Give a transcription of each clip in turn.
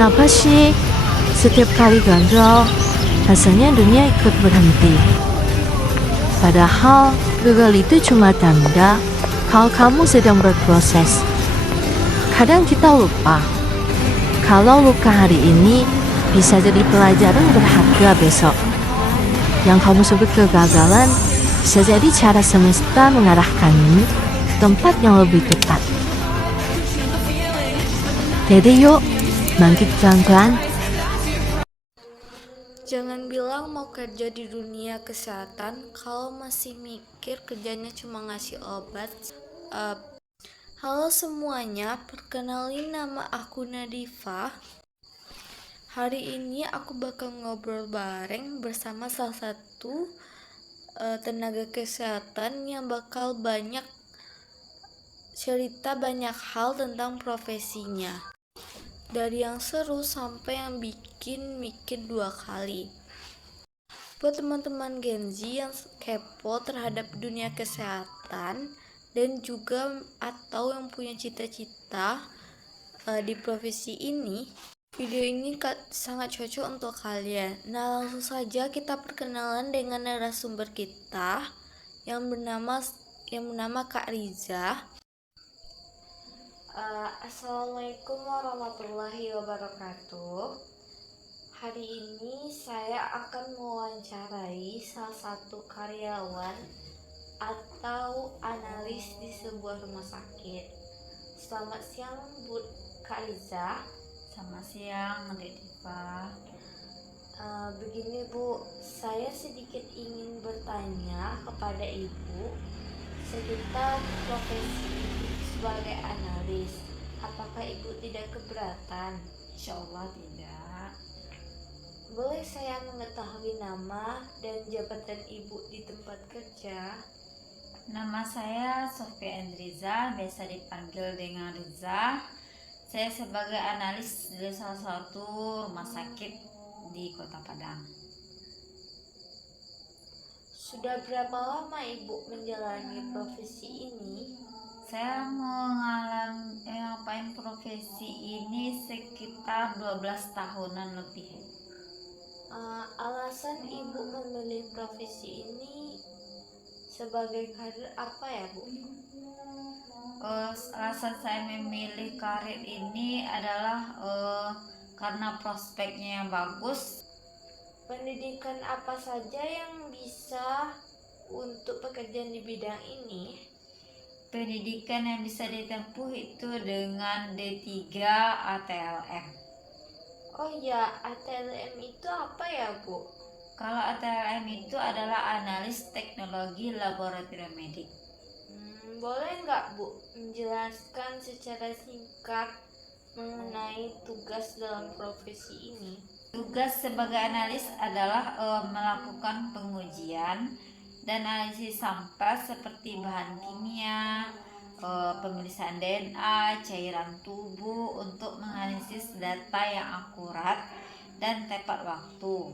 Kenapa sih setiap kali gagal, rasanya dunia ikut berhenti? Padahal gagal itu cuma tanda kalau kamu sedang berproses. Kadang kita lupa kalau luka hari ini bisa jadi pelajaran berharga besok. Yang kamu sebut kegagalan bisa jadi cara semesta mengarahkanmu ke tempat yang lebih tepat. Jadi yuk, bangkit pelan-pelan. Jangan bilang mau kerja di dunia kesehatan kalau masih mikir kerjanya cuma ngasih obat. Halo semuanya, perkenalin nama aku Nadifa. Hari ini aku bakal ngobrol bareng bersama salah satu tenaga kesehatan yang bakal banyak cerita banyak hal tentang profesinya. Dari yang seru sampai yang bikin mikir 2 kali. Buat teman-teman Gen Z yang kepo terhadap dunia kesehatan dan juga atau yang punya cita-cita di profesi ini, video ini sangat cocok untuk kalian. Nah, langsung saja kita perkenalan dengan narasumber kita yang bernama Kak Riza. Assalamualaikum warahmatullahi wabarakatuh. Hari ini saya akan mewawancarai salah satu karyawan atau analis di sebuah rumah sakit. Selamat siang Bu Kak Riza. Selamat siang Adik Diva. Begini Bu, saya sedikit ingin bertanya kepada Ibu sekitar profesi sebagai analis. Apakah Ibu tidak keberatan? Insya Allah tidak. Boleh saya mengetahui nama dan jabatan Ibu di tempat kerja? Nama saya Sofia Endriza, biasa dipanggil dengan Riza. Saya sebagai analis di salah satu rumah sakit di Kota Padang. Sudah berapa lama Ibu menjalani profesi ini? Saya ngapain profesi ini sekitar 12 tahunan lebih. Alasan Ibu memilih profesi ini sebagai karir apa ya Bu? Alasan saya memilih karir ini adalah karena prospeknya yang bagus. Pendidikan apa saja yang bisa untuk pekerjaan di bidang ini? Pendidikan yang bisa ditempuh itu dengan D3 ATLM. Oh ya, ATLM itu apa ya Bu? Kalau ATLM itu adalah analis teknologi laboratorium medik. Boleh nggak Bu menjelaskan secara singkat mengenai tugas dalam profesi ini? Tugas sebagai analis adalah melakukan pengujian dan analisis sampel seperti bahan kimia, pemeriksaan DNA, cairan tubuh untuk menganalisis data yang akurat dan tepat waktu.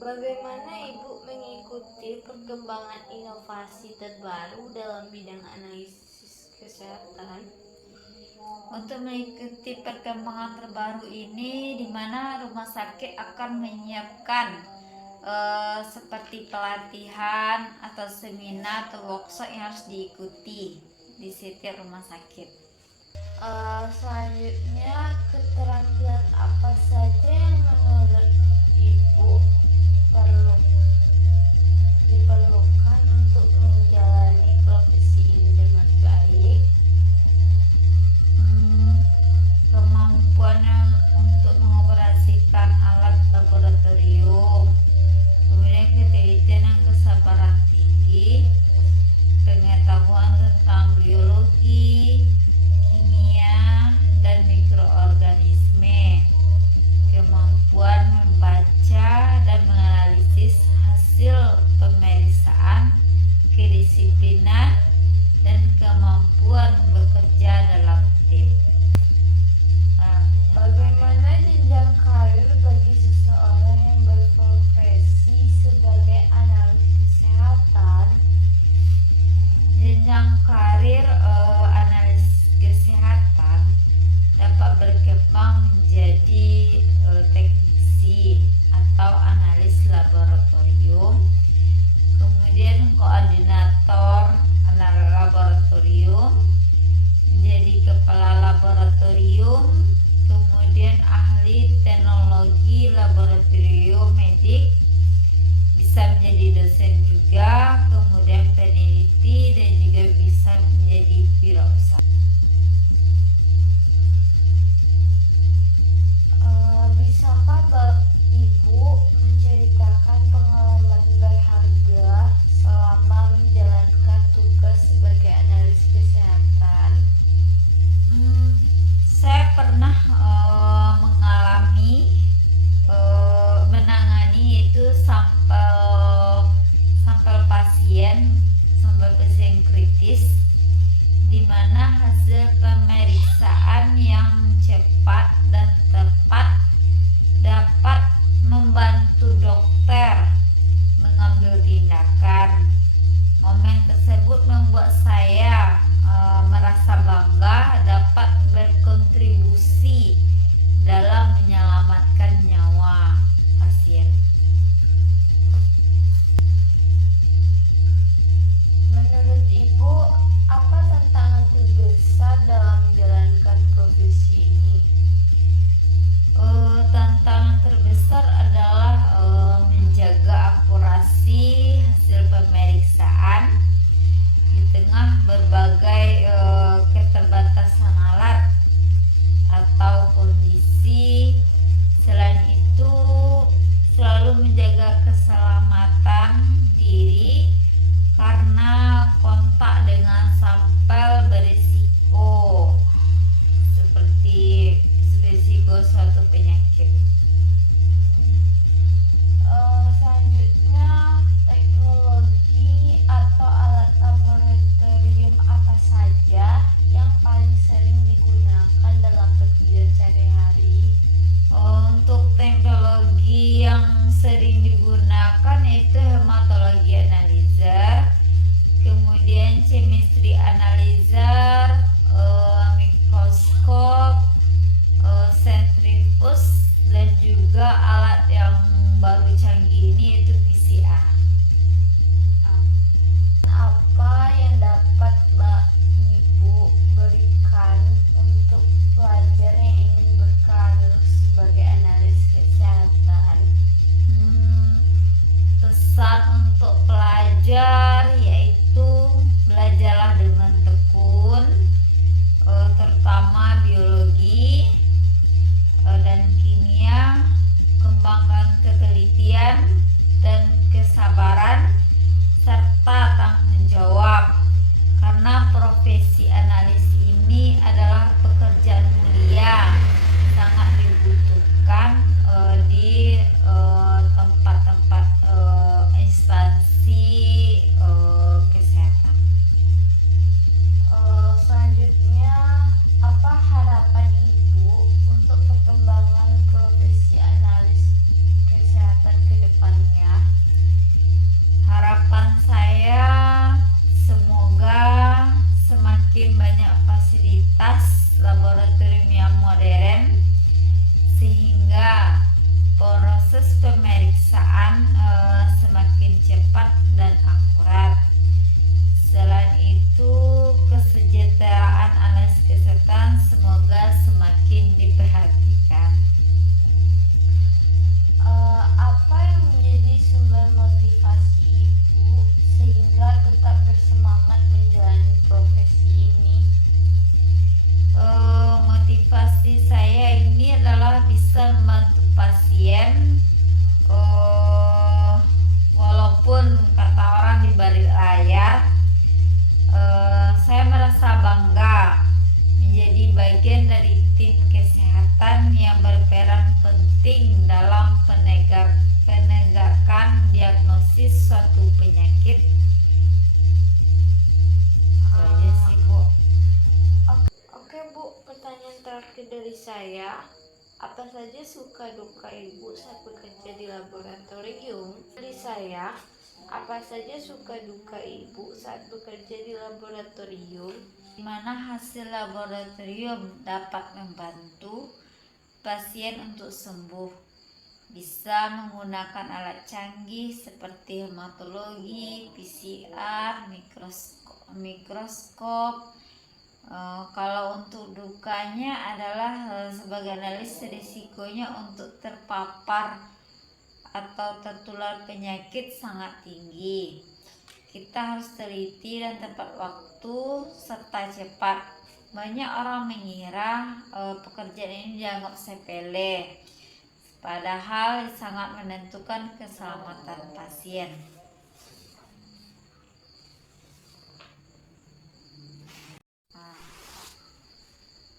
Bagaimana Ibu mengikuti perkembangan inovasi terbaru dalam bidang analisis kesehatan? Untuk mengikuti perkembangan terbaru ini, di mana rumah sakit akan menyiapkan seperti pelatihan atau seminar atau workshop yang harus diikuti di setiap rumah sakit. Selanjutnya, keterampilan apa saja yang menurut Ibu diperlukan untuk menjalani profesi ini dengan baik? Kemampuan untuk mengoperasikan alat laboratorium, kemudian ketelitian dan kesabaran tinggi, pengetahuan tentang biologi, kimia, dan mikroorganisme, kemampuan membaca dan menganalisis posisi yang kritis, di mana hasil pemeriksaan yang cepat dan tepat dapat membantu dokter mengambil tindakan. Momen tersebut membuat saya merasa bangga dapat berkontribusi dalam menyelamatkan nyawa pasien. Menurut Ibu, apa tantangan terbesar dalam menjalankan profesi ini? Tantangan terbesar adalah menjaga akurasi hasil pemeriksaan di tengah berbagai keterbatasan alat atau kondisi. Selain itu, selalu menjaga keselamatan diri karena kontak dengan sampel berisiko seperti risiko suatu penyakit. Selanjutnya, teknologi atau alat laboratorium apa saja yang paling sering digunakan dalam pekerjaan sehari-hari? Untuk teknologi yang sering digunakan yaitu hematologi analyzer, kemudian chemistry analyzer, mikroskop, sentrifuge, dan juga alat yang baru canggih ini yaitu PCR. Apa yang dapat Ibu berikan untuk pelajar yang ingin berkarir sebagai analis kesehatan? Pesan untuk pelajar yaitu belajarlah dengan tekun, terutama biologi dan kimia, kembangkan ketelitian dan kesabaran serta tanggung jawab, karena profesi analis ini adalah pekerjaan mulia, sangat dibutuhkan di tempat-tempat instansi kesehatan. Selanjutnya, apa harapan Ibu untuk perkembangan profesi analis kesehatan ke depannya? Harapan saya semoga semakin banyak fasilitas laboratorium yang modern sehingga proses pemeriksaan semakin cepat dan akurat. Selain itu, kesejahteraan analis kesehatan semoga semakin diperhatikan. Apa yang menjadi sumber motivasi Ibu sehingga tetap bersemangat menjalani profesi ini? Motivasi saya ini adalah bisa membantu pasien, walaupun kata orang di balik layar. Saya merasa bangga menjadi bagian dari tim kesehatan yang berperan penting dalam penegakan diagnosis suatu penyakit. Itu aja sih, Bu. Oke Bu, pertanyaan terakhir dari saya. Apa saja suka duka Ibu saat bekerja di laboratorium? Dari saya, apa saja suka duka Ibu saat bekerja di laboratorium? Di mana hasil laboratorium dapat membantu pasien untuk sembuh. Bisa menggunakan alat canggih seperti hematologi, PCR, mikroskop. Kalau untuk dukanya adalah sebagai analis risikonya untuk terpapar atau tertular penyakit sangat tinggi. Kita harus teliti dan tepat waktu serta cepat. Banyak orang mengira pekerjaan ini dianggap sepele, padahal sangat menentukan keselamatan pasien.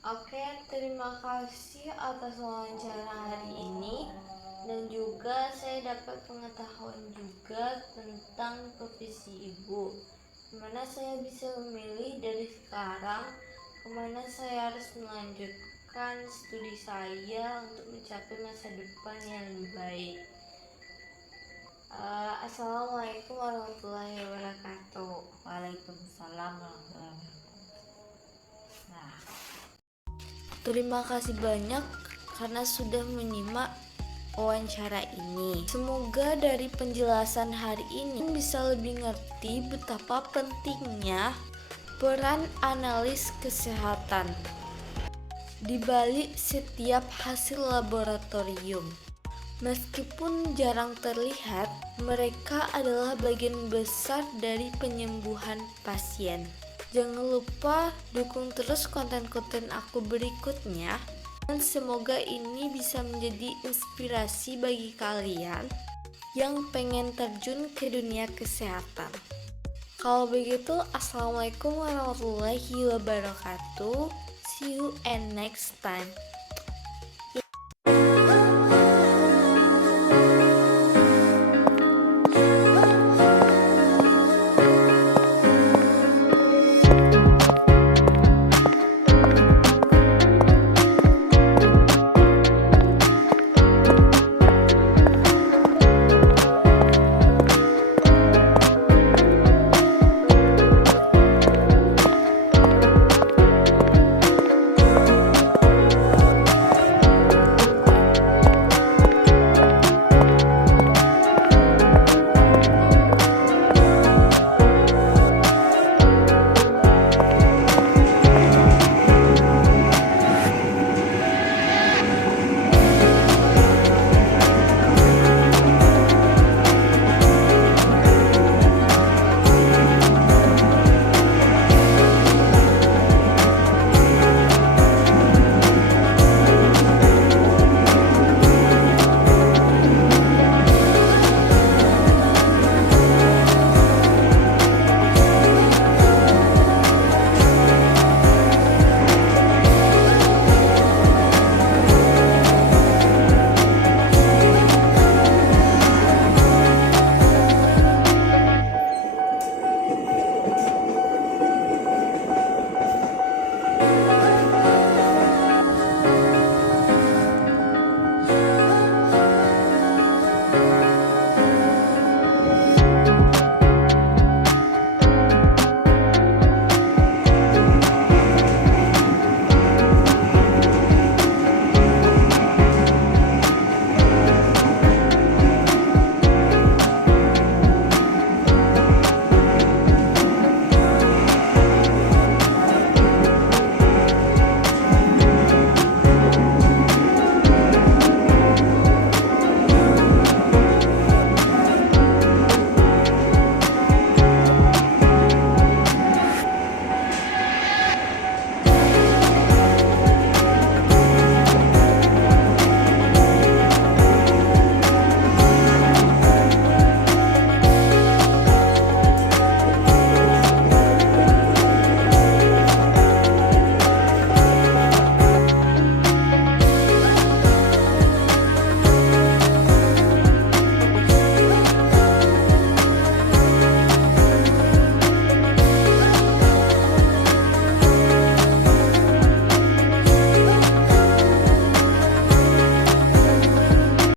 Oke, terima kasih atas wawancara hari ini, dan juga saya dapat pengetahuan juga tentang profesi Ibu. Dimana saya bisa memilih dari sekarang kemana saya harus melanjutkan studi saya untuk mencapai masa depan yang lebih baik. Assalamualaikum warahmatullahi wabarakatuh. Waalaikumsalam warahmatullahi wabarakatuh. Nah, Terima kasih banyak karena sudah menyimak wawancara ini. Semoga dari penjelasan hari ini bisa lebih ngerti betapa pentingnya peran analis kesehatan di balik setiap hasil laboratorium. Meskipun jarang terlihat, mereka adalah bagian besar dari penyembuhan pasien. Jangan lupa dukung terus konten-konten aku berikutnya, dan semoga ini bisa menjadi inspirasi bagi kalian yang pengen terjun ke dunia kesehatan. Kalau begitu, assalamualaikum warahmatullahi wabarakatuh. See you and next time.